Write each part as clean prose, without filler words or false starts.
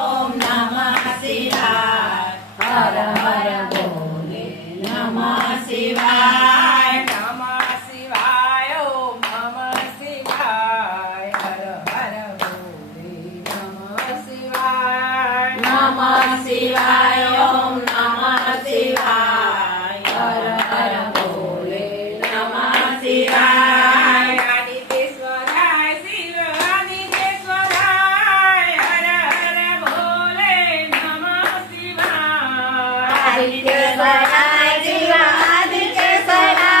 ઓમ નમઃ શિવાય. હર હર ભોલે નમઃ શિવાય. નમઃ શિવાય. ઓમ નમઃ શિવાય. હર હર ભોલે નમઃ શિવાય. નમઃ શિવાય. ઓમ નમઃ શિવાય. હર હર ભોલે નમઃ શિવાય. આદિકેશ્વરાય શિવ આદિકેશ્વરાય. હર હર ભોલે નમઃ શિવાય. આદિત્યસરાય શિવ આદિત્યસરાય.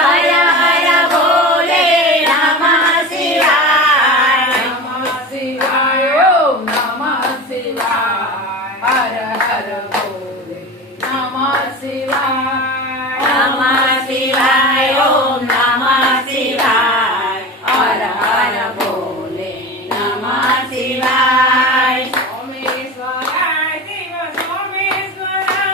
હર હર ભોલે નમઃ શિવાય. નમઃ શિવાય. ઓમ નમઃ શિવાય. હર હર ભોલે નમઃ શિવાય. નમઃ શિવાય. ઓમ નમઃ શિવાય. હર હર ભોલે નમઃ શિવાય. સોમેશ્વરાય શિવ સોમેશ્વરાય.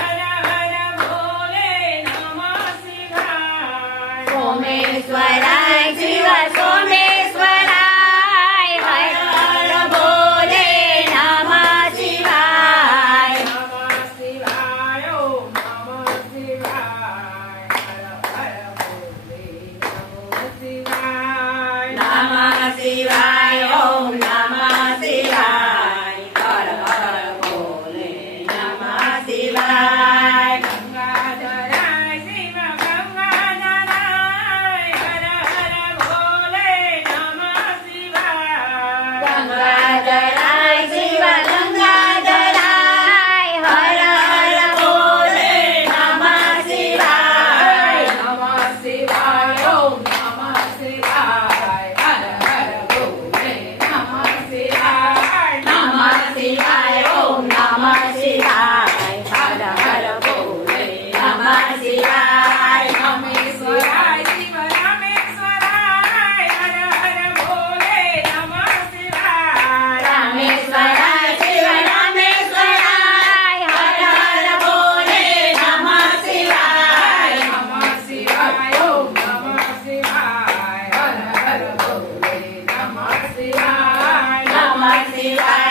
હર હર ભોલે નમઃ શિવાય. સોમેશ્વરાય શિવ સોમેશ્વરાય. હર હર ભોલે નમઃ શિવાય. નમઃ શિવાય. ઓમ નમઃ શિવાય. હર હર ભોલે નમઃ શિવાય. નમઃ શિવાય. ઓમ નમઃ શિવાય. હર હર ભોલે નમઃ શિવાય. ગંગાધરાય શિવ ગંગાધરાય. હર હર ભોલે નમઃ શિવાય. ગંગાધરાય શિવ ગંગાધરાય. હર હર ભોલે નમઃ શિવાય. નમઃ શિવાય. ઓમ નમઃ શિવાય. હર હર ભોલે નમઃ શિવાય. નમઃ શિવાય. ઓમ નમઃ શિવાય. હર હર ભોલે નમઃ શિવાય. રામેશ્વરાય શિવ રામેશ્વરાય. હર હર ભોલે નમઃ શિવાય. રામેશ્વરાય શિવ રામેશ્વરાય. હર હર ભોલે નમઃ શિવાય. નમઃ શિવાય. ઓમ નમઃ શિવાય. હર હર ભોલે નમઃ શિવાય. નમઃ શિવાય.